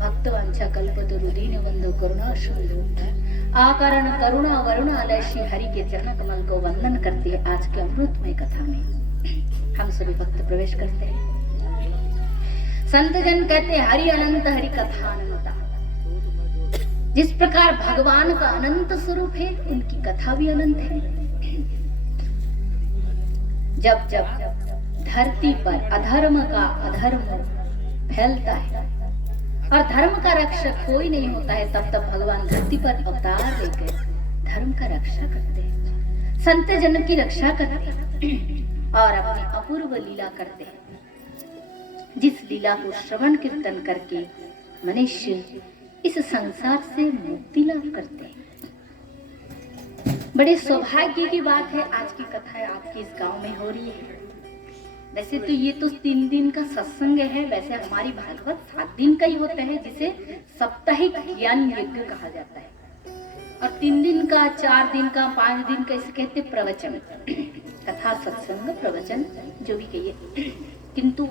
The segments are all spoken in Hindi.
भक्तवांछा कल्पतरुदीन बंधु करुणा सिंधु आकारण करुणा वरुणालय श्री हरि के चरण कमल को वंदन करते आज के अमृतमय कथा में हम सभी भक्त प्रवेश करते हैं। संत जन कहते हरि अनंत हरि कथा अनंता। जिस प्रकार भगवान का अनंत स्वरूप है उनकी कथा भी अनंत है। जब जब धरती पर अधर्म का अधर्म फैलता है और धर्म का रक्षक कोई नहीं होता है, तब तब भगवान धरती पर अवतार लेकर धर्म का रक्षा करते हैं, संत जन की रक्षा करते हैं और अपनी अपूर्व लीला करते हैं। जिस लीला को श्रवण कीर्तन करके मनुष्य इस संसार से मुक्ति लाभ करते हैं। बड़े सौभाग्य की बात है, आज की कथा आपके इस गांव में हो रही है। वैसे तो ये तो 3 दिन का सत्संग है, वैसे हमारी भागवत 7 दिन का ही होता है, जिसे साप्ताहिक ज्ञान यज्ञ कहा जाता है। और 3 दिन का, 4 दिन का, 5 दिन का इसे कहते प्रवचन, कथा सत्संग प्रवचन जो भी कहिए। किंतु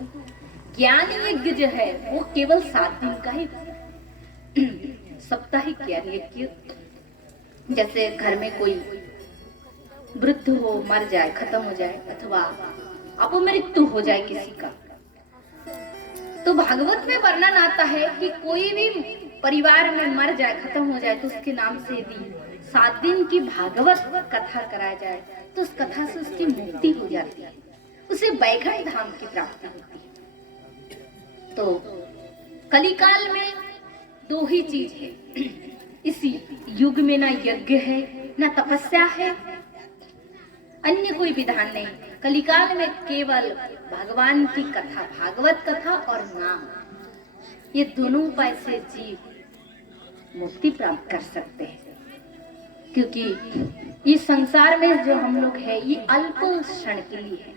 ज्ञान यज्ञ जो है वो केवल 7 दिन का ही साप्ताहिक ज्ञान यज्ञ। जैसे घर में कोई वृद्ध हो, मर जाए, खत्म हो जाए, अथवा अपमृत्यु हो जाए किसी का, तो भागवत में वर्णन आता है कि कोई भी परिवार में मर जाए, खत्म हो जाए, तो उसके नाम से यदि 7 दिन की भागवत कथा कराया जाए तो उस कथा से उसकी मुक्ति हो जाती है, उसे वैकुंठ धाम की प्राप्ति होती है। तो कलिकाल में 2 ही चीज है इसी युग में, ना यज्ञ है ना तपस्या है, अन्य कोई विधान नहीं। कलिकाल में केवल भगवान की कथा, भागवत कथा और नाम, ये दोनों उपाय से जीव मुक्ति प्राप्त कर सकते हैं। क्योंकि इस संसार में जो हम लोग है ये अल्प क्षण के लिए है।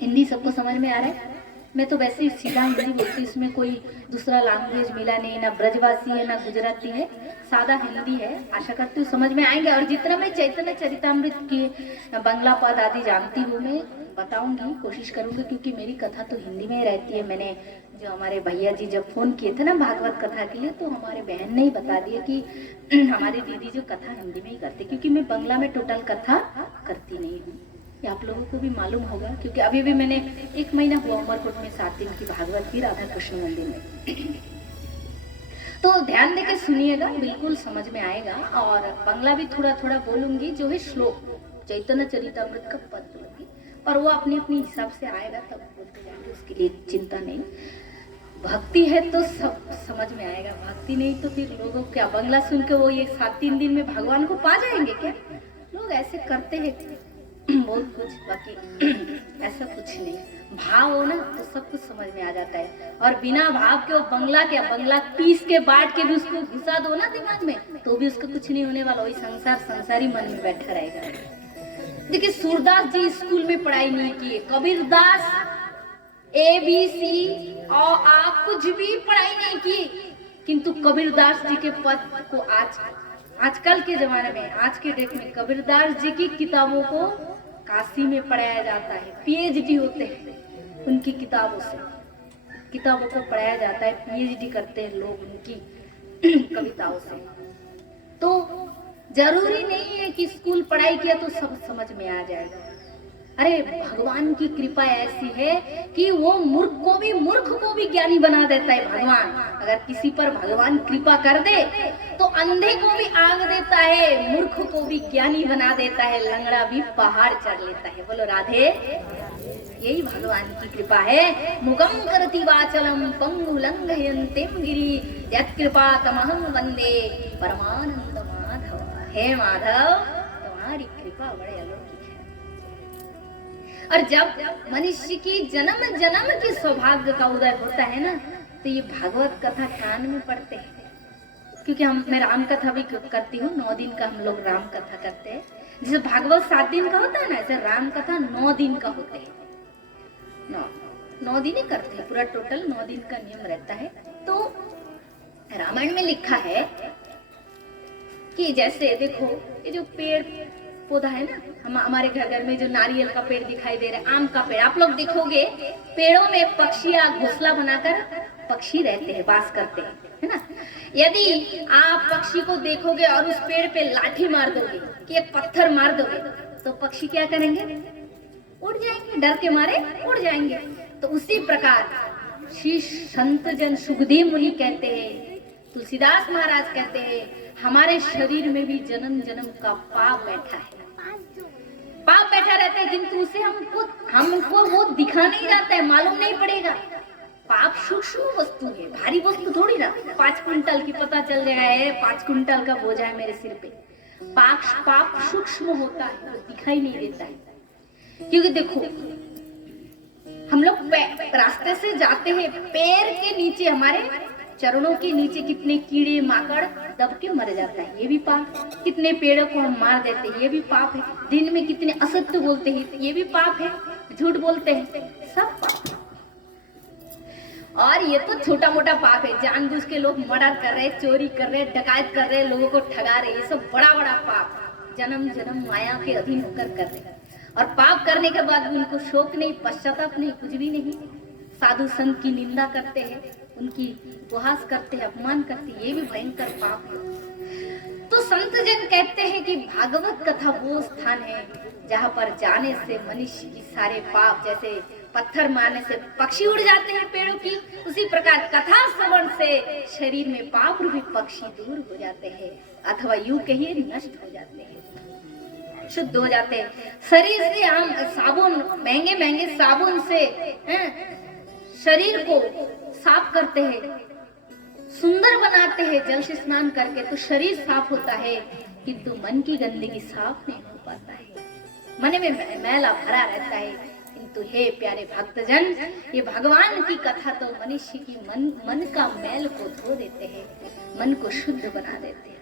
हिंदी सबको समझ में आ रहा है? मैं तो वैसे ही सीधा हिंदी बोलती, इसमें कोई दूसरा लैंग्वेज मिला नहीं, ना ब्रजवासी है ना गुजराती है, सादा हिंदी है। आशा करती हूँ समझ में आएंगे। और जितना मैं चैतन्य चरितामृत के बंगला पद आदि जानती हूँ मैं बताऊंगी, कोशिश करूंगी, क्योंकि मेरी कथा तो हिंदी में ही रहती है। मैंने जो हमारे भैया जी जब फोन किए थे ना भागवत कथा के लिए, तो हमारे बहन ने ही बता दिया कि हमारी दीदी जो कथा हिंदी में ही करती, क्योंकि मैं बंगला में टोटल कथा करती नहीं हूँ। ये आप लोगों को भी मालूम होगा, क्योंकि अभी भी मैंने 1 महीना हुआ उमरकोट में 7 दिन की भागवत की राधा कृष्ण मंदिर में। तो ध्यान देके सुनिएगा, बिल्कुल समझ में आएगा। और बंगला भी थोड़ा थोड़ा बोलूंगी, जो है श्लोक चैतन्य चरितामृत का पद बोलूंगी, और वो अपने अपने हिसाब से आएगा तब बोलते जाएंगे, उसके लिए चिंता नहीं। भक्ति है तो सब समझ में आएगा, भक्ति नहीं तो फिर लोगों क्या बंगला सुन के वो ये 7-3 दिन में भगवान को पा जाएंगे क्या? लोग ऐसे करते हैं बहुत कुछ, बाकी ऐसा कुछ नहीं। भाव हो ना तो सब कुछ समझ में आ जाता है। और बिना भाव के वो बंगला क्या, बंगला पीस के बांट के भी उसको घुसा दो ना दिमाग में, तो भी उसका कुछ नहीं होने वाला। वही संसार संसारी मन में बैठा रहेगा। देखिए सूरदास जी स्कूल में पढ़ाई नहीं किए, कबीरदास ABC और आप कुछ भी पढ़ाई नहीं की, किंतु कबीरदास जी के पद को आजकल के जमाने में, आज के डेट में कबीरदास जी की किताबों को काशी में पढ़ाया जाता है। PhD होते हैं उनकी किताबों से, किताबों को पढ़ाया जाता है, PhD करते हैं लोग उनकी कविताओं से। तो जरूरी नहीं है कि स्कूल पढ़ाई किया तो सब समझ में आ जाएगा। अरे भगवान की कृपा ऐसी है कि वो मूर्ख को भी ज्ञानी बना देता है भगवान। अगर किसी पर भगवान कृपा कर दे तो अंधे को भी आग देता है, मूर्ख को भी ज्ञानी बना देता है, लंगड़ा भी पहाड़ चढ़ लेता है। बोलो राधे। यही भगवान की कृपा है। मुगम करति वाचलम पंगु लंघयन्तीम गिरि यत्कृपा तमहं वंदे परमानंद माधव। हे माधव, तुम्हारी कृपा बड़े अलौकिक है। और जब मनुष्य की जन्म जन्म की सौभाग्य का उदय होता है ना, तो ये भागवत कथा कान में पढ़ते हैं। क्योंकि मैं राम कथा भी करती हूँ, 9 दिन का हम लोग राम कथा करते हैं। जैसे भागवत 7 दिन का होता है ना, ऐसे राम कथा 9 दिन का होते हैं। 9 दिन ही करते हैं, पूरा टोटल 9 दिन का नियम रहता है। तो रामायण में लिखा है कि जैसे देखो ये जो पेड़ पौधा है ना, हमारे घर में जो नारियल का पेड़ दिखाई दे रहा है, आम का पेड़, आप लोग देखोगे पेड़ों में पक्षियां घोंसला बनाकर पक्षी रहते हैं, वास करते हैं, है ना। यदि आप पक्षी को देखोगे और उस पेड़ पे लाठी मार दोगे कि एक पत्थर मार दोगे, तो पक्षी क्या करेंगे? उड़ जाएंगे, डर के मारे उड़ जाएंगे। तो उसी प्रकार श्री संत जन सुखदेव मुनि कहते हैं, तुलसीदास महाराज कहते हैं, हमारे शरीर में भी जन्म जन्म का पाप बैठा है, पाप बैठा रहता है, किंतु उसे हमको वो दिखा नहीं जाता है, मालूम नहीं पड़ेगा। पाप सूक्ष्म वस्तु है, भारी वस्तु थोड़ी ना। 5 कुंटल की पता चल गया है, 5 कुंटल का बोझ है मेरे सिर पे। पाप सूक्ष्म होता है, वो दिखाई नहीं देता है। क्योंकि देखो हम लोग रास्ते से जाते हैं, पैर के नीचे, हमारे चरणों के नीचे कितने कीड़े माकड़ दब के मर जाता है, ये भी पाप। कितने पेड़ों को हम मार देते हैं, ये भी पाप है। दिन में कितने असत्य बोलते हैं, ये भी पाप है। झूठ बोलते हैं, सब पाप। और ये तो छोटा मोटा पाप है, जानबूझ के लोग मर्डर कर रहे, चोरी कर रहे, डकैत कर रहे, लोगों को ठगा रहे, ये सब बड़ा बड़ा पाप जन्म जन्म माया के अधीन होकर कर रहे। और पाप करने के बाद भी उनको शोक नहीं, पश्चाताप नहीं, कुछ भी नहीं। साधु संत की निंदा करते हैं, उनकी उपहास करते हैं, अपमान करते हैं, ये भी भयंकर पाप है। तो संत जन कहते हैं कि भागवत कथा वो स्थान है जहाँ पर जाने से मनुष्य की सारे पाप, जैसे पत्थर मारने से पक्षी उड़ जाते हैं पेड़ों की, उसी प्रकार कथा श्रवण से शरीर में पाप रूपी पक्षी दूर हो जाते हैं, अथवा यूं कहिए नष्ट हो जाते हैं, शुद्ध हो जाते हैं। शरीर से हम साबुन, महंगे महंगे साबुन से शरीर को साफ करते हैं, सुंदर बनाते हैं जल से स्नान करके, तो शरीर साफ होता है, किंतु मन की गंदगी साफ नहीं हो पाता है, मन में मैला भरा रहता है। किंतु हे प्यारे भक्तजन, ये भगवान की कथा तो मनुष्य की मन का मैल को धो देते हैं, मन को शुद्ध बना देते हैं।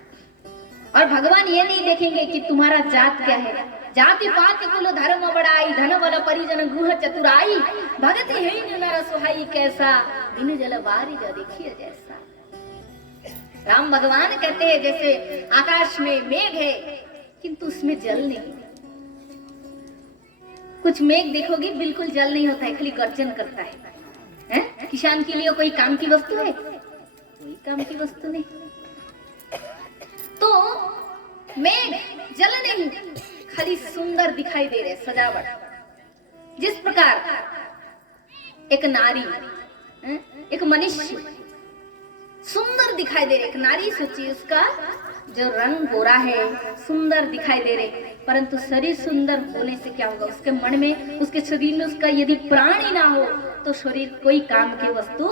और भगवान ये नहीं देखेंगे कि तुम्हारा जात क्या है, जाति पात कुल धर्म बड़ाई, धन बल परिजन गुह चतुराई, भगति है नर सुहाई कैसा, बिन जल बारिज देखिए जैसा। राम भगवान कहते हैं जैसे आकाश में मेघ है, किंतु उसमें जल नहीं। कुछ मेघ देखोगे बिल्कुल जल नहीं होता है, खाली गर्जन करता है। किसान के लिए कोई काम की वस्तु है? कोई काम की वस्तु नहीं। तो मेघ जल नहीं, खाली सुंदर दिखाई दे रहे, सजावट। जिस प्रकार एक नारी, एक मनुष्य सुंदर दिखाई दे रहे, एक नारी सोचिए, उसका जो रंग गोरा है, सुंदर दिखाई दे रहे, परंतु शरीर सुंदर होने से क्या होगा? उसके मन में, उसके शरीर में उसका यदि प्राण ही ना हो तो शरीर कोई काम की वस्तु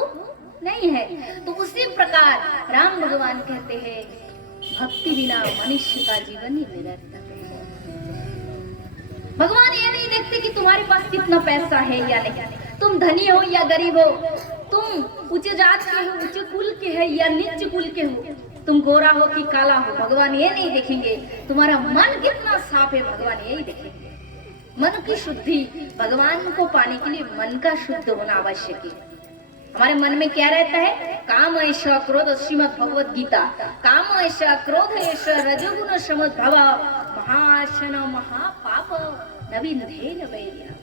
नहीं है। तो उसी प्रकार राम भगवान कहते हैं, भक्ति बिना मनुष्य का जीवन ही निरर्थक है। भगवान ये नहीं देखते कि तुम्हारे पास कितना पैसा है या नहीं, तुम धनी हो या गरीब हो, तुम उच्च जात के हो, उच्च कुल के है या नीच कुल के हो, तुम गोरा हो कि काला हो, भगवान ये नहीं देखेंगे। तुम्हारा मन कितना साफ है, भगवान यही देखेंगे। मन की शुद्धि, भगवान को पाने के लिए मन का शुद्ध होना आवश्यक है। हमारे मन में क्या रहता है? काम ऐसा क्रोध, श्रीमद् भगवत गीता, काम ऐसा क्रोध ऐसा रजोगुण समुद्भव, महाशन महापाप नविंधेन वैर्या।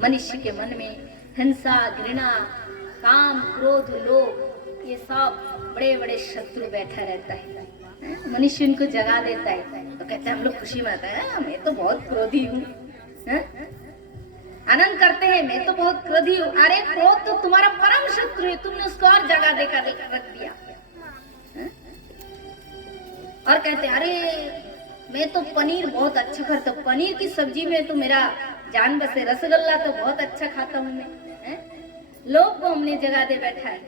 मनुष्य के मन में हिंसा, घृणा, काम, क्रोध, लोभ, ये सब बड़े बड़े शत्रु बैठा रहता है। मनुष्य इनको जगा देता है, तो कहते हैं हम लोग खुशी मनाते हैं, मैं तो बहुत क्रोधी हूँ, आनंद करते हैं, मैं तो बहुत क्रोधी हूँ। अरे क्रोध तो तुम्हारा परम शत्रु है, तुमने उसको और जगा देकर रख दिया। और कहते हैं अरे मैं तो पनीर बहुत अच्छा खाता हूँ, पनीर की सब्जी में तो मेरा जान बसे, रसगुल्ला तो बहुत अच्छा खाता हूँ मैं। लोग को हमने जगा दे बैठा है,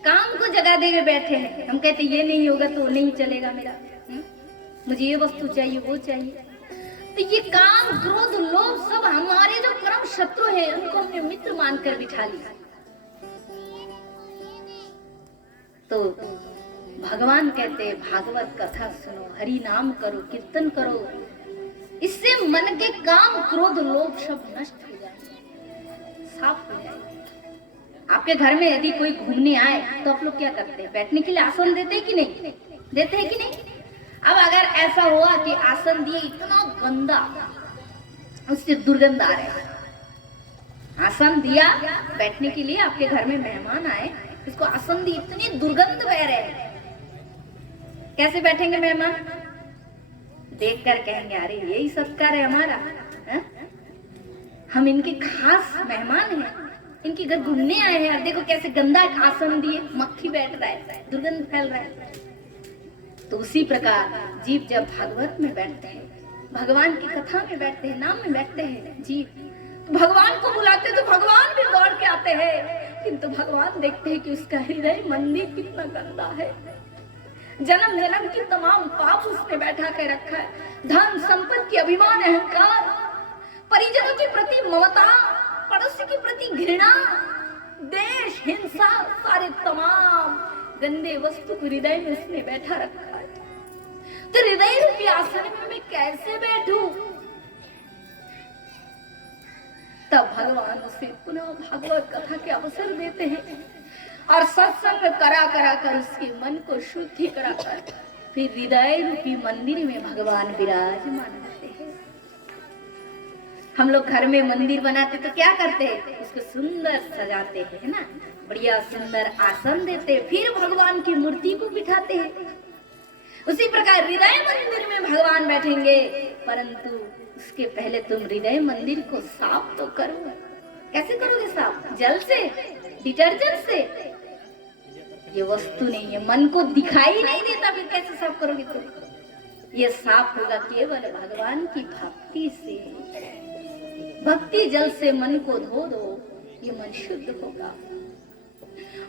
काम को जगा दे बैठे हैं। हम कहते ये नहीं होगा तो नहीं चलेगा मेरा, मुझे ये वस्तु चाहिए, वो चाहिए। तो ये काम, क्रोध, लोभ सब हमारे जो परम शत्रु हैं, उनको हमने मित्र मानकर बिठा लिया। तो भगवान कहते हैं भागवत कथा सुनो, हरि नाम करो, कीर्तन करो, इससे मन के काम, क्रोध, लोभ सब नष्ट हो जाएंगे, साफ हो जाएंगे। आपके घर में यदि कोई घूमने आए तो आप लोग क्या करते हैं? बैठने के लिए आसन देते हैं कि नहीं? देते हैं कि नहीं? अब अगर ऐसा हुआ कि आसन दिए इतना गंदा, उससे दुर्गंध आ रहा है, आसन दिया बैठने के लिए, आपके घर में मेहमान आए, इसको आसन दी, इतनी दुर्गंध बह रहे हैं, कैसे बैठेंगे मेहमान? देखकर कहेंगे अरे यही सत्कार है हमारा, है? हम इनके खास मेहमान हैं, इनके घर घूमने आए हैं, और देखो कैसे गंदा आसन दिए, मक्खी बैठ रहा है, दुर्गंध फैल रहा है। तो उसी प्रकार जीव जब भागवत में बैठते हैं, भगवान की कथा में बैठते हैं, नाम में बैठते हैं जीव, तो भगवान को बुलाते हैं, तो भगवान भी दौड़ के आते हैं, किंतु भगवान देखते हैं कि उसका हृदय मंदिर कितना गंदा है, जन्म जन्म की तमाम पाप उसने बैठा के रखा है, धन संपत्ति, अभिमान, अहंकार, परिजनों के प्रति ममता, पड़ोसी के प्रति घृणा, देश, हिंसा, सारे तमाम गंदे वस्तु को हृदय में उसने बैठा रखा है। तो हृदय रूपी आसन में मैं कैसे बैठूं? तब भगवान उसे पुनः भागवत कथा के अवसर देते हैं और सत्संग करा करा कर उसके मन को शुद्धि करा कर फिर हृदय रूपी मंदिर में भगवान विराजमान होते हैं। हम लोग घर में मंदिर बनाते तो क्या करते हैं? उसको सुंदर सजाते हैं ना, बढ़िया सुंदर आसन देते, फिर भगवान की मूर्ति को बिठाते हैं। उसी प्रकार हृदय मंदिर में भगवान बैठेंगे, परंतु उसके पहले तुम हृदय मंदिर को साफ तो करो। कैसे करोगे साफ? जल से, डिटर्जेंट से? ये वस्तु नहीं है, मन को दिखाई नहीं देता, फिर कैसे साफ करोगे तुम? ये साफ होगा केवल भगवान की भक्ति से। भक्ति जल से मन को धो दो, ये मन शुद्ध होगा।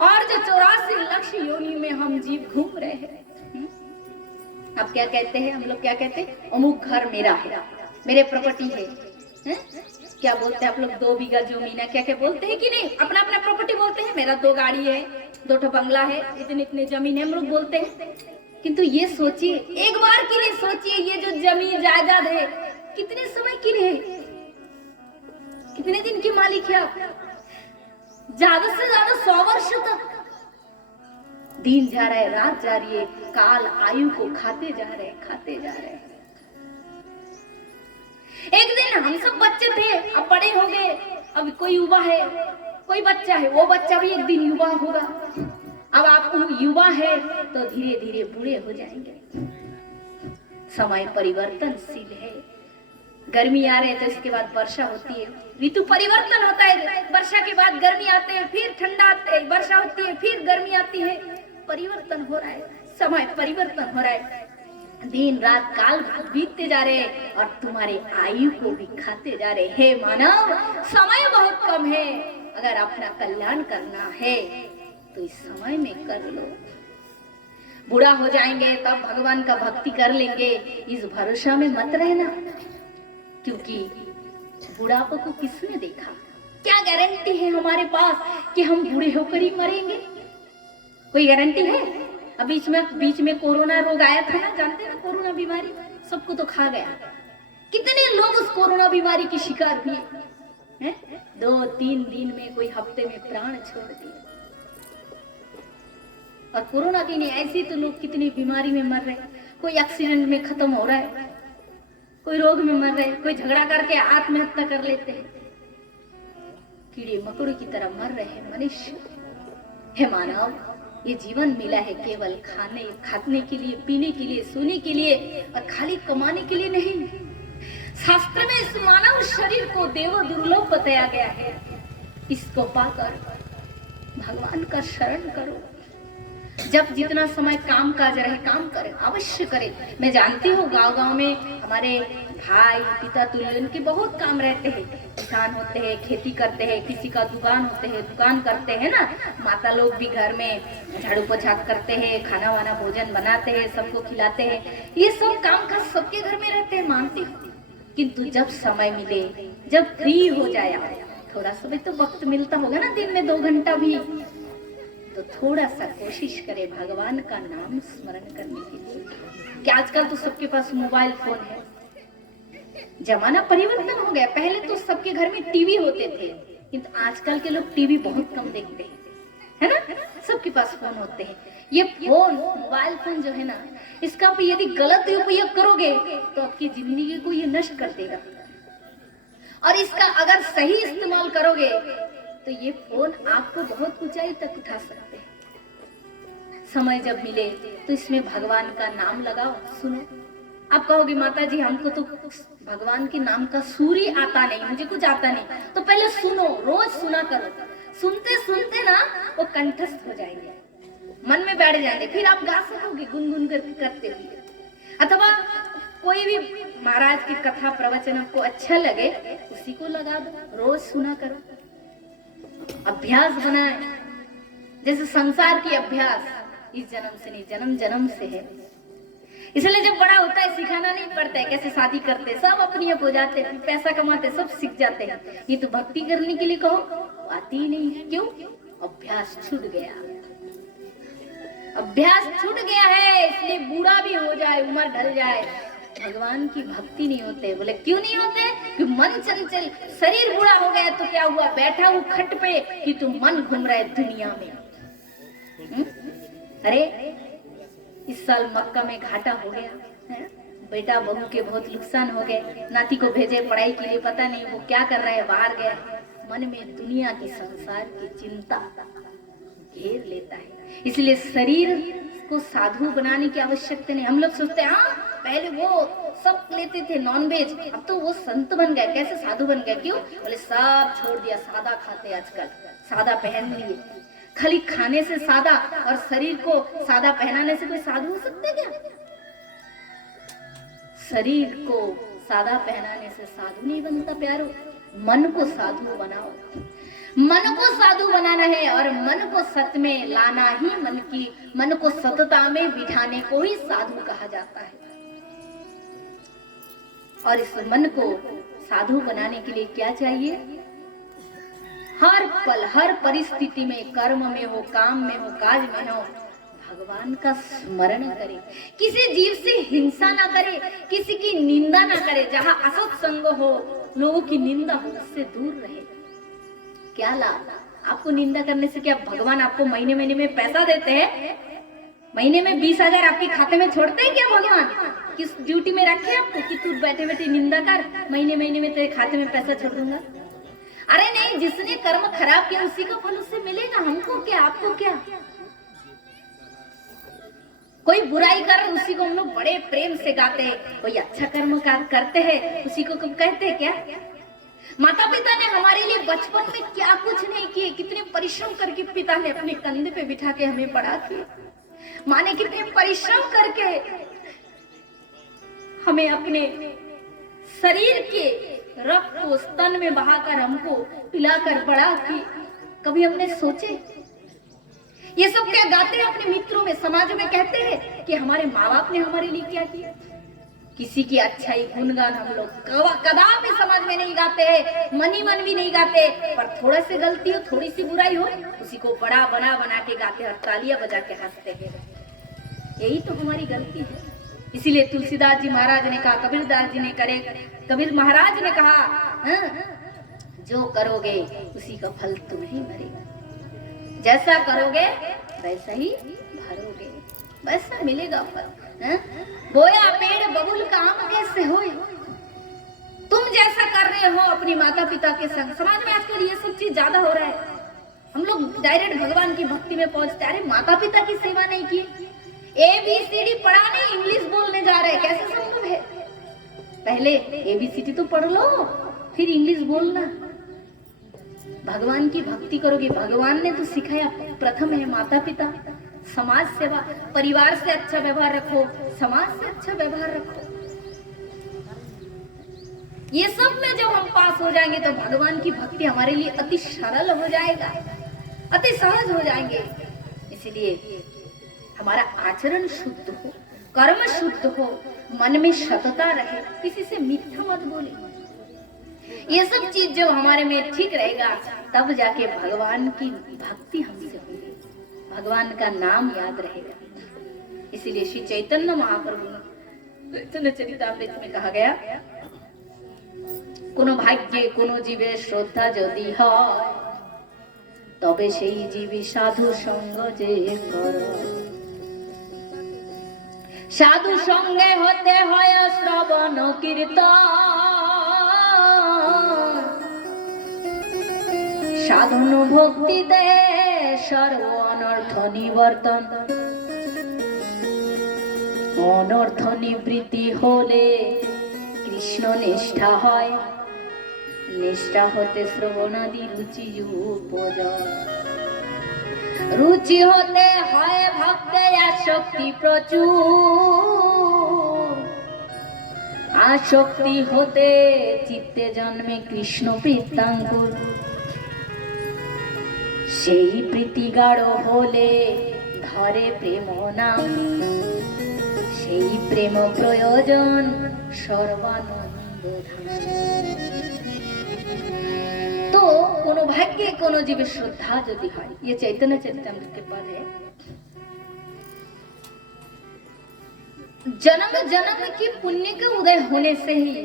और जो 84 लक्ष योनि में हम जीव घूम रहे हैं, अब क्या कहते हैं हम लोग? क्या कहते हैं? अमुक घर मेरा है, मेरे प्रॉपर्टी है, क्या बोलते हैं आप लोग? 2 बीघा जमीन है, क्या क्या बोलते हैं कि नहीं? अपना अपना प्रॉपर्टी बोलते हैं, मेरा 2 गाड़ी है, 2 ठो बंगला है, इतने इतने जमीन है, हम लोग बोलते हैं। किंतु ये सोचिए, एक बार के लिए सोचिए, ये जो जमीन जायदाद है कितने समय के लिए है? कितने दिन की मालिक है आप? ज्यादा से ज्यादा 100 वर्ष तक। दिन जा रहा है, रात जा रही है, काल आयु को खाते जा रहे, खाते जा रहे। एक दिन हम सब बच्चे थे, अब बड़े हो गए, अब कोई युवा है, कोई बच्चा है, वो बच्चा भी एक दिन युवा होगा। अब आप युवा है तो धीरे धीरे बूढ़े हो जाएंगे। समय परिवर्तनशील है। गर्मी आ रहे है तो इसके बाद वर्षा होती है, ऋतु परिवर्तन होता है, वर्षा के बाद गर्मी आते हैं, फिर ठंडा आते है, वर्षा होती है, फिर गर्मी आती है, परिवर्तन हो रहा है, समय परिवर्तन हो रहा है, दिन रात काल बीतते जा रहे हैं और तुम्हारे आयु को भी खाते जा रहे। हे मानव, समय बहुत कम है, अगर अपना कल्याण करना है तो इस समय में कर लो। बूढ़ा हो जाएंगे तब भगवान का भक्ति कर लेंगे, इस भरोसा में मत रहना, क्योंकि बुढ़ापे को किसने देखा? क्या गारंटी है हमारे पास कि हम बूढ़े होकर ही मरेंगे? कोई गारंटी है? अब बीच में कोरोना रोग आया था ना, जानते हैं ना, कोरोना बीमारी सबको तो खा गया। कितने लोग उस कोरोना बीमारी की शिकार हुए हैं? 2-3 दिन में, कोई हफ्ते में प्राण छोड़ दिए। और कोरोना की नहीं, ऐसी तो लोग कितनी बीमारी में मर रहे, कोई एक्सीडेंट में खत्म हो रहा है, कोई रोग में मर रहे, कोई झगड़ा करके आत्महत्या कर लेते हैं, कीड़े मकोड़े की तरह मर रहे हैं मनुष्य। हे मानव, ये जीवन मिला है केवल खाने के लिए, पीने के लिए, सोने के लिए और खाली कमाने के लिए नहीं। शास्त्र में इस मानव शरीर को देव दुर्लभ बताया गया है। इसको पाकर भगवान का शरण करो। जब जितना समय काम काज रहे काम करें, अवश्य करें। मैं जानती हूँ गांव में हमारे भाई पिता तुल्य उनके बहुत काम रहते हैं, किसान होते हैं, खेती करते हैं, किसी का दुकान होते हैं, दुकान करते हैं ना, माता लोग भी घर में झाड़ू पोछा करते हैं, खाना वाना भोजन बनाते हैं, सबको खिलाते हैं, ये सब काम काज सबके घर में रहते हैं, मानती हूँ। किंतु जब समय मिले, जब फ्री हो जाए, थोड़ा सा भी तो वक्त मिलता होगा ना, दिन में 2 घंटा भी, तो थोड़ा सा कोशिश करें भगवान का नाम स्मरण करने के लिए। कि आजकल तो सबके पास मोबाइल फोन है, जमाना परिवर्तन हो गया। पहले तो सबके घर में टीवी होते थे, किंतु आजकल के लोग टीवी बहुत कम देखते हैं, है ना, सबके पास फोन होते हैं। ये फोन, मोबाइल फोन जो है ना, इसका आप यदि गलत उपयोग करोगे तो आपकी जिंदगी को ये नष्ट कर देगा, और इसका अगर सही इस्तेमाल करोगे तो ये फोन आपको बहुत ऊंचाई तक उठा सकते हैं। समय जब मिले तो इसमें भगवान का नाम लगाओ, सुनो। आप कहोगे माता जी हमको तो भगवान के नाम का सूरी आता नहीं, मुझे कुछ आता नहीं, तो पहले सुनो, रोज सुना करो। सुनते सुनते ना वो कंठस्थ हो जाएंगे, मन में बैठ जाएंगे, फिर आप गा सकोगे गुनगुन करते हुए। अथवा कोई भी महाराज की कथा प्रवचन आपको अच्छा लगे, उसी को लगा दो, रोज सुना करो, अभ्यास बनाए। जैसे संसार की अभ्यास इस जन्म से नहीं, जन्म जन्म से है। इसलिए जब बड़ा होता है सिखाना नहीं पड़ता है, कैसे शादी करते सब अपनी आप हो जाते हैं, पैसा कमाते सब सीख जाते हैं। ये तो भक्ति करने के लिए कहो आती ही नहीं है। क्यों? अभ्यास छूट गया, अभ्यास छूट गया है, इसलिए बूढ़ा भी हो जाए, उम्र ढल जाए, भगवान की भक्ति नहीं होते। बोले क्यों नहीं होते? कि मन चंचल, शरीर बूढ़ा हो गया तो क्या हुआ, बैठा हूँ खट पे कि तू मन घूम रहा है दुनिया में। अरे इस साल मक्का में घाटा हो गया है, बेटा बहू के बहुत नुकसान हो गए, नाती को भेजे पढ़ाई के लिए, पता नहीं वो क्या कर रहा है, बाहर गया है, मन में दुनिया की संसार की चिंता घेर लेता है। इसलिए शरीर को साधु बनाने की आवश्यकता नहीं। हम लोग सोचते हैं हाँ पहले वो सब लेते थे नॉनवेज, अब तो वो संत बन गए, कैसे साधु बन गए? क्यों? बोले सब छोड़ दिया, सादा खाते, आजकल सादा पहन लिए। खाली खाने से सादा और शरीर को सादा पहनाने से कोई साधु हो सकता है क्या? शरीर को सादा पहनाने से साधु नहीं बनता प्यारो, मन को साधु बनाओ। मन को साधु बनाना है और मन को सत में लाना ही मन को सतता में बिठाने को ही साधु कहा जाता है। और इस मन को साधु बनाने के लिए क्या चाहिए? हर पल हर परिस्थिति में, कर्म में हो, काम में हो, काज में हो, भगवान का स्मरण करे, किसी जीव से हिंसा ना करे, किसी की निंदा ना करे। जहाँ असत संग हो, लोगों की निंदा हो, उससे दूर रहे। क्या लाभ? आपको निंदा करने से क्या भगवान आपको महीने महीने में पैसा देते हैं? महीने में 20,000 आपके खाते में छोड़ते हैं क्या भगवान? किस ड्यूटी में रखे आपको कि तू बैठे बैठे निंदा कर, महीने महीने में तेरे खाते में पैसा छोड़ दूंगा? अरे नहीं, जिसने कर्म खराब किया उसी का फल उससे मिलेगा। हमको क्या, आपको क्या? कोई बुराई कर उसी को हम लोग बड़े प्रेम से गाते हैं, कोई अच्छा कर्म करते हैं उसी को कब कहते हैं क्या? माता पिता ने हमारे लिए बचपन में क्या कुछ नहीं किए, कितने परिश्रम करके पिता ने अपने कंधे पे बिठा के हमें बड़ा किया। माँ ने कितने परिश्रम करके हमें अपने शरीर के रक्त को स्तन में बहाकर हमको पिलाकर बड़ा की। कभी हमने सोचे? ये सब क्या गाते हैं अपने मित्रों में, समाज में कहते हैं कि हमारे माँ बाप ने हमारे लिए क्या किया। किसी की अच्छाई गुणगान हम लोग कदापि समाज में नहीं गाते हैं, मनी मन भी नहीं गाते, पर थोड़ा सी गलती हो, थोड़ी सी बुराई हो, उसी को बड़ा बना के गाते और तालियां बजा के हंसते हैं। यही तो हमारी गलती है। इसीलिए तुलसीदास जी महाराज ने कहा, कबीरदास जी ने करे, कबीर महाराज ने कहा, जो करोगे उसी का फल तुम्हें मिलेगा, जैसा करोगे वैसा ही भरोगे, वैसा मिलेगा फल। बोया पेड़ बबूल का आम कैसे हो? तुम जैसा कर रहे हो अपनी माता पिता के संग। समाज में आजकल ये सब चीज ज्यादा हो रहा है। हम लोग डायरेक्ट भगवान की भक्ति में पहुंचते, अरे माता पिता की सेवा नहीं की, ABCD पढ़ा नहीं, इंग्लिश बोलने जा रहे हैं, कैसे संभव है? पहले ABCD तो पढ़ लो, फिर इंग्लिश बोलना। भगवान की भक्ति करोगे, भगवान ने तो सिखाया, प्रथम है माता पिता, समाज सेवा, परिवार से अच्छा व्यवहार रखो, समाज से अच्छा व्यवहार रखो। ये सब में जब हम पास हो जाएंगे तो भगवान की भक्ति हमारे लिए अति सरल हो जाएगा, अति सहज हो जाएंगे। इसलिए हमारा आचरण शुद्ध हो, कर्म शुद्ध हो, मन में सतता रहे, किसी से मिथ्या मत बोले। ये सब चीज जब हमारे में ठीक रहेगा तब जाके भगवान की भक्ति हमसे होगी, भगवान का नाम याद रहेगा। इसीलिए श्री चैतन्य महाप्रभु चैतन्य चरितामृत में कहा गया, कोनो भाग्ये कोनो जीवे श्रद्धा यदि হয় তবে সেই জীবী সাধু সঙ্গ যে কর। সাধু সঙ্গে হতে হয় শ্রবণ কীর্তন, সাধন ভক্তিতে সর্ব অনর্থ নিবর্তন। অনর্থ নিবৃত্তি হলে কৃষ্ণ নিষ্ঠা হয়, নিষ্ঠা হতে শ্রবণাদি রুচি উপজয়। রুচি হতে হয় ভক্তে আসক্তি প্রচুর, আসক্তি হতে চিত্তে জন্মে কৃষ্ণ প্রীত্যাঙ্কুর। সেই প্রীতি গাঢ় হলে ধরে প্রেম নাম, সেই প্রেম প্রয়োজন সর্বানন্দ ধাম। तो कोनो भाग्य कोनो जीव श्रद्धा यदि है, ये चैतन्य चरितामृत के पद है। जन्म जन्म की पुण्य के उदय होने से ही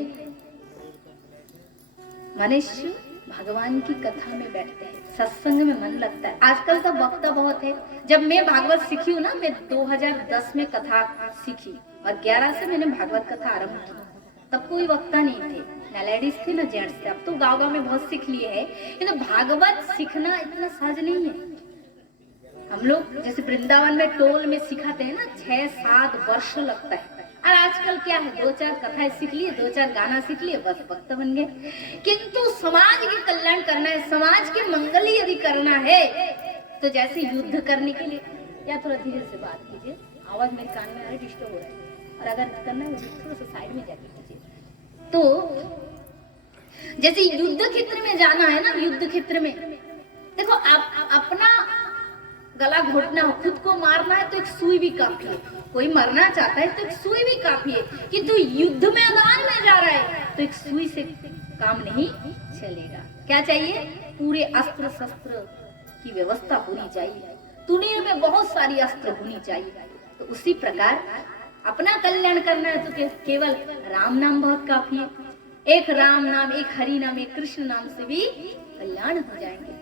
मनुष्य भगवान की कथा में बैठते हैं, सत्संग में मन लगता है। आजकल तो वक्ता बहुत है। जब मैं भागवत सीखी हूँ ना, मैं 2010 में कथा सीखी और 11 से मैंने भागवत कथा आरंभ की। तब कोई वक्ता नहीं थे, ना लेडीज थे ना जेंट्स थे। अब तो गाँव-गाँव में बहुत सीख लिए हैं, लेकिन भागवत सीखना इतना सहज नहीं है। हम लोग जैसे वृंदावन में टोल में सिखाते हैं ना, 6-7 वर्ष लगता है। और आजकल क्या है, 2-4 कथाएं सीख लिए, 2-4 गाना सीख लिए, बस वक्त बन गए। किंतु समाज के कल्याण करना है, समाज के मंगल यदि करना है, तो जैसे युद्ध करने के लिए, या थोड़ा धीरे से बात कीजिए, आवाज मेरे कान में आ रही, डिस्टर्ब हो रहा है। और अगर करना है थोड़ा सा साइड में जाके कीजिए। तो जैसे युद्ध क्षेत्र में जाना है ना, युद्ध क्षेत्र में देखो, आप अपना गला घोटना हो, खुद को मारना है तो एक सुई भी काफी है। कोई मरना चाहता है तो एक सुई भी काफी है, किंतु युद्ध मैदान में जा रहा है तो एक सुई से काम नहीं चलेगा। क्या चाहिए? पूरे अस्त्र शस्त्र की व्यवस्था होनी चाहिए, दुनिया में बहुत सारी अस्त्र होनी चाहिए। तो उसी प्रकार अपना कल्याण करना है तो केवल राम नाम बहुत काफी है। एक राम नाम, एक हरि नाम, एक कृष्ण नाम से भी कल्याण हो जाएंगे।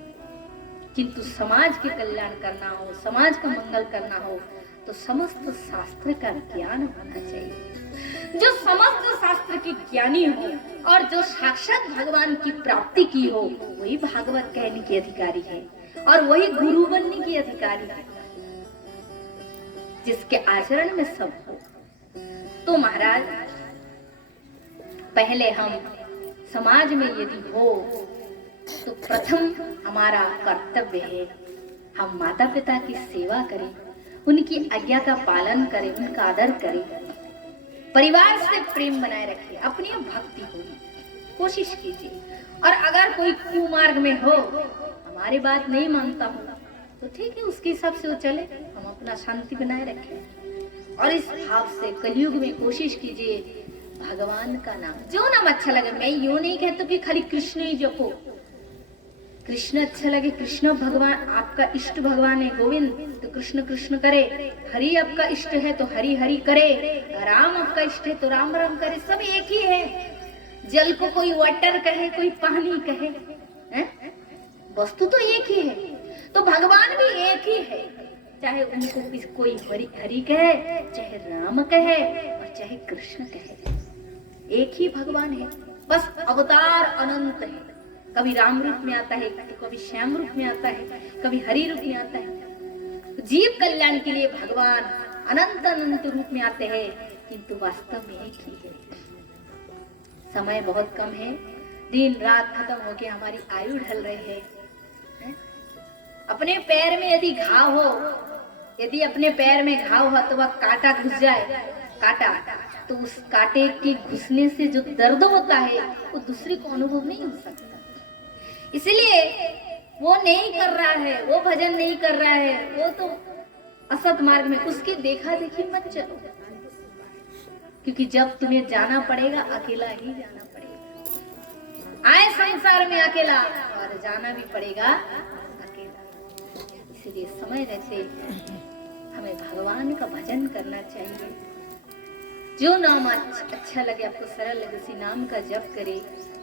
किंतु समाज के कल्याण करना हो, समाज का मंगल करना हो, तो समस्त शास्त्र का ज्ञान होना चाहिए। जो समस्त शास्त्र के ज्ञानी हो और जो साक्षात भगवान की प्राप्ति की हो, वही भागवत कहने के अधिकारी है और वही गुरु बनने की अधिकारी है, जिसके आचरण में सब हो। तो महाराज, पहले हम समाज में यदि हो तो प्रथम हमारा कर्तव्य है, हम माता पिता की सेवा करें, उनकी आज्ञा का पालन करें, उनका आदर करें, परिवार से प्रेम बनाए रखिए, अपनी भक्ति होगी, कोशिश कीजिए। और अगर कोई कुमार्ग में हो, हमारी बात नहीं मानता हो, तो ठीक है, उसके हिसाब से वो चले, हम अपना शांति बनाए रखें। और इस भाव से कलयुग में कोशिश कीजिए भगवान का नाम, जो नाम अच्छा लगे। मैं यूं नहीं कहता कि खाली कृष्ण ही जपो, कृष्ण अच्छा लगे, कृष्ण भगवान आपका इष्ट भगवान है गोविंद, तो कृष्ण कृष्ण करे। हरि आपका इष्ट है तो हरि हरि करे, राम आपका इष्ट है तो राम राम करे, सब एक ही है। जल को कोई वाटर कहे, कोई पानी कहे, वस्तु तो एक ही है। तो भगवान भी एक ही है, चाहे उनको कोई हरि कहे, चाहे राम कहे और चाहे कृष्ण कहे, एक ही भगवान है। बस अवतार अनंत है, कभी राम रूप में आता है, तो कभी श्याम रूप में आता है, कभी हरि रूप में आता है। जीव कल्याण के लिए भगवान अनंत अनंत रूप में आते हैं, किंतु वास्तव में एक ही है। समय बहुत कम है, दिन रात खत्म होके हमारी आयु ढल रही है। अपने पैर में यदि घाव हो, यदि अपने पैर में घाव हो तो वह कांटा घुस जाए, कांटा, तो उस कांटे के घुसने से जो दर्द होता है वो दूसरे को अनुभव नहीं हो सकता। इसलिए वो नहीं कर रहा है, वो भजन नहीं कर रहा है, वो तो असत मार्ग में, उसकी देखा देखी मत चलो, क्योंकि जब तुम्हें जाना पड़ेगा अकेला ही जाना पड़ेगा। आए संसार में अकेला और जाना भी पड़ेगा अकेला। इसलिए समय रहते हमें भगवान का भजन करना चाहिए। जो नाम अच्छा लगे, आपको सरल लगे, उसी नाम का जप करे।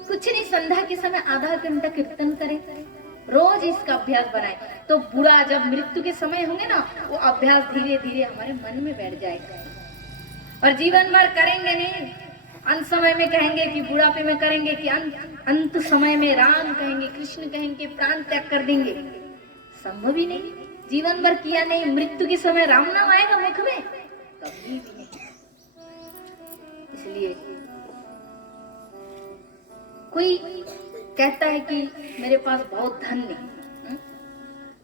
कुछ नहीं, संध्या के समय आधा घंटा कीर्तन करे, रोज इसका अभ्यास बनाए तो बुरा जब मृत्यु के समय होंगे ना, वो अभ्यास धीरे धीरे हमारे मन में बैठ जाएगा। और जीवन भर करेंगे नहीं, अंत समय में कहेंगे कि बुढ़ापे में करेंगे कि अंत समय में राम कहेंगे, कृष्ण कहेंगे, प्राण त्याग कर देंगे, संभव ही नहीं। जीवन भर किया नहीं, मृत्यु के समय राम नाम आएगा मुख में? कभी भी नहीं। इसलिए कोई कहता है कि मेरे पास बहुत धन नहीं,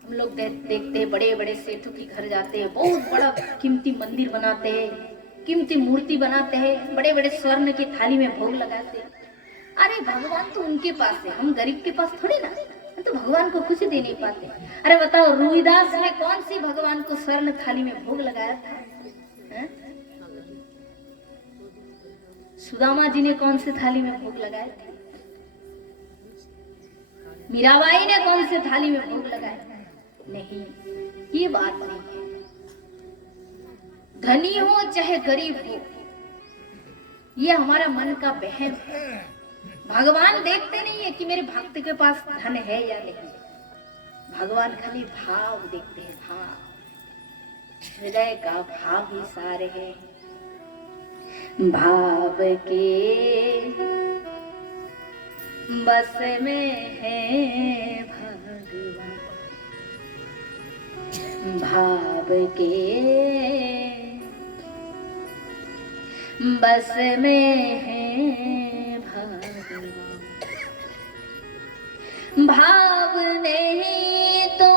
हम लोग देखते हैं बड़े बड़े सेठों के घर जाते हैं, बहुत बड़ा कीमती मंदिर बनाते हैं, कीमती मूर्ति बनाते हैं, बड़े बड़े स्वर्ण की थाली में भोग लगाते हैं। अरे भगवान तो उनके पास है, हम गरीब के पास थोड़ी ना, तो भगवान को खुशी दे नहीं पाते। अरे बताओ, रोहिदास ने कौन सी भगवान को स्वर्ण थाली में भोग लगाया था? सुदामा जी ने कौन से थाली में भोग लगाए थे? मीराबाई ने कौन से थाली में भोग लगाए? नहीं, ये बात नहीं है। धनी हो चाहे गरीब हो, ये हमारा मन का वहम है। भगवान देखते नहीं है कि मेरे भक्त के पास धन है या नहीं, भगवान खाली भाव देखते हैं, भाव, हृदय का भाव ही सारे है। भाव के बस में है भगवान, भाव के बस में है भगवान, भाव नहीं तो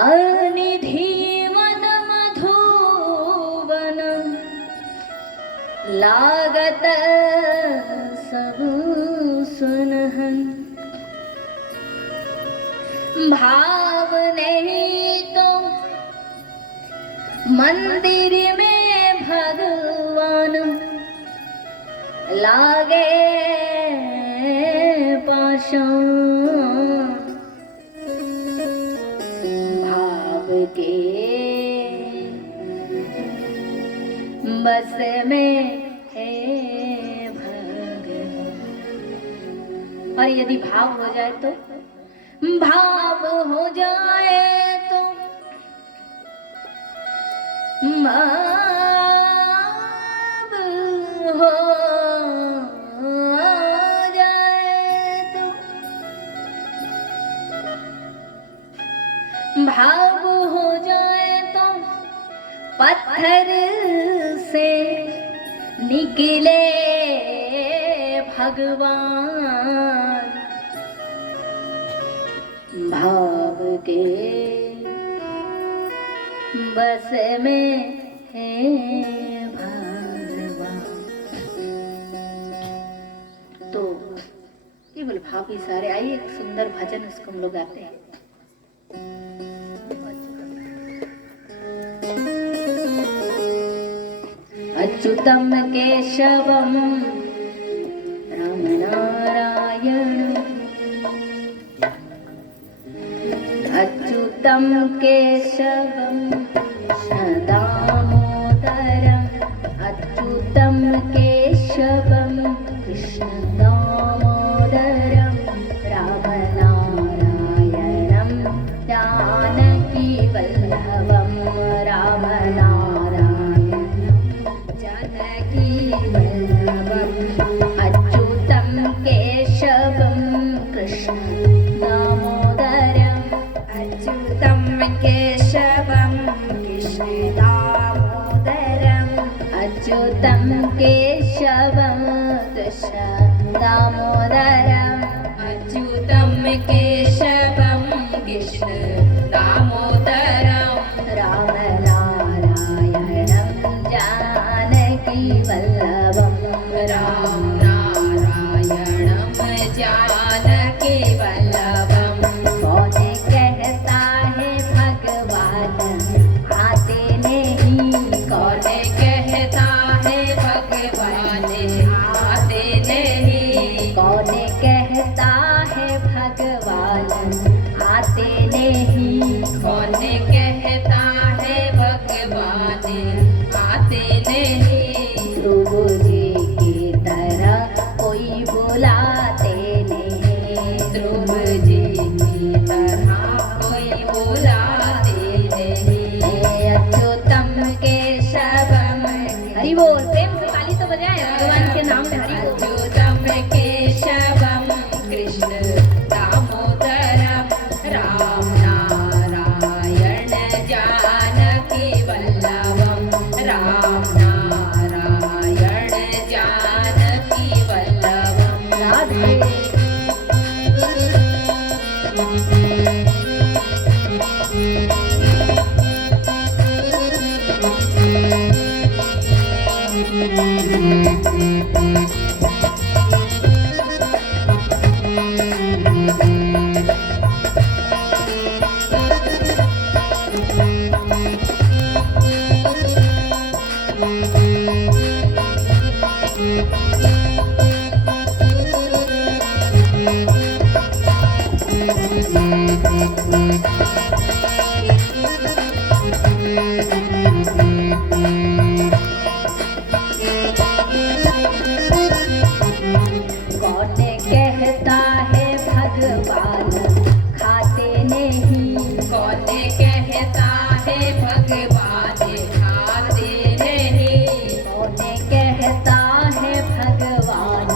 अनिधि मन मधुवन लागत सब सुनहन, भाव नहीं तो मंदिर में भगवान लागे पाषाण, भाव के बस में है भगवान। और यदि भाव हो जाए तो, भाव हो जाए तो, भाव हो जाए तो, भाव हो जाए तो पत्थर से निकले भगवान, भाव के बस में है भगवान। तो केवल भाव ही सारे। आइए एक सुंदर भजन उसको हम लोग गाते हैं। अच्युतम केशवम राम नारायण, अच्युतम केशवम दामोदरम, अच्युतम केशवम कृष्ण दामोदरम, राम नारायणम जानकी वल्लभम, राम अच्युतम केशवम कृष्ण दामोदरम, अच्युतम केशवम कृष्ण दामोदरम, अच्युतम केशवम कृष्ण दामोदरम, अच्युतम केशवम कृष्ण दामोदरम, राम नारायणम जानकी वल्लभम, राम नारायणम जानकी वल्लभम। कौन कहता है भगवान आते नहीं, कौन कहता है भगवान आते नहीं, कौन कहता है भगवान आते नहीं, कौन कहता है भगवान आते नहीं। प्रभु जी की तरह कोई बुलाते नहीं, ध्रुव जी की तरह कोई बुलाते नहीं। अच्युतम केशवम, हरि बोल, प्रेम से ताली तो बजाए भगवान के नाम में, हरि बोल। अच्युतम केशवम कृष्ण दामोदरम राम नारायण जानकी वल्लभम राम नारायण जानकी वल्लभम। राधे कौन कहता है भगवान खाते नहीं, कौन कहता है भगवान खाते नहीं। कौन कहता है भगवान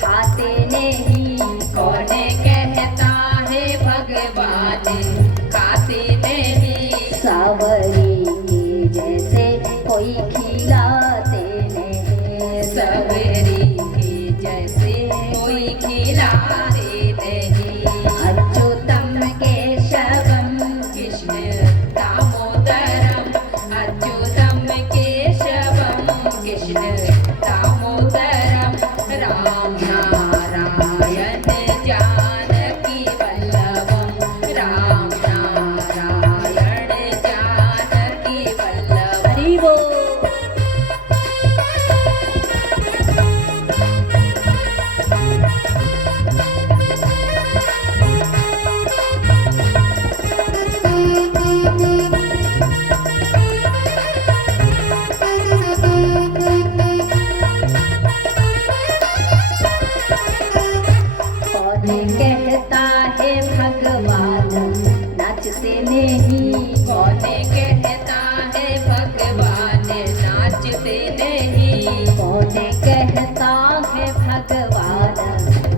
खाते नहीं, कौन कहता है भगवान खाते नहीं। सावरी के जैसे कोई खिलाते नहीं, सवेरी के जैसे कोई खिलाते नहीं। अच्युतम केशवम कृष्ण दामोदरम अच्युतम केशवम कृष्ण दामोदरम राम नारायण जानकी वल्लभम राम नारायण जानकी वल्लभम। हरि बोल। कौन कहता है भगवान नाचते नहीं, कौन कहता है भगवान नाचते नहीं। कौन कहता है भगवान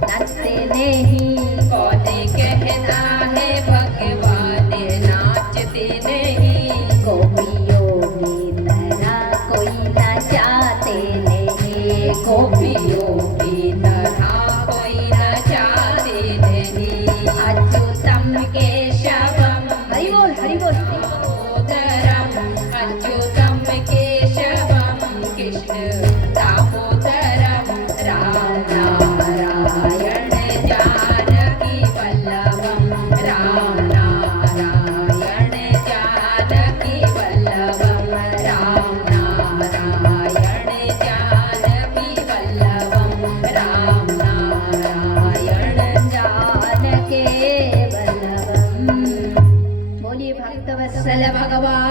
नाचते नहीं, कौन कहता है भगवान नाचते नहीं। गोपियों की तरह कोई नचाते नहीं, गोपियों की तरह कोई नचाते नहीं। अच्युतम केशवम हरि बोल, हरि बोल। दामोदरम अच्युतम केशवम कृष्ण दामोदरम राम नारायण जानकी वल्लभम राम नारायण जानकी वल्लभम राम नारायण जानकी वल्लभम राम नारायण जानके वल्लभम। बोलिए भक्त वत्सल भगवान।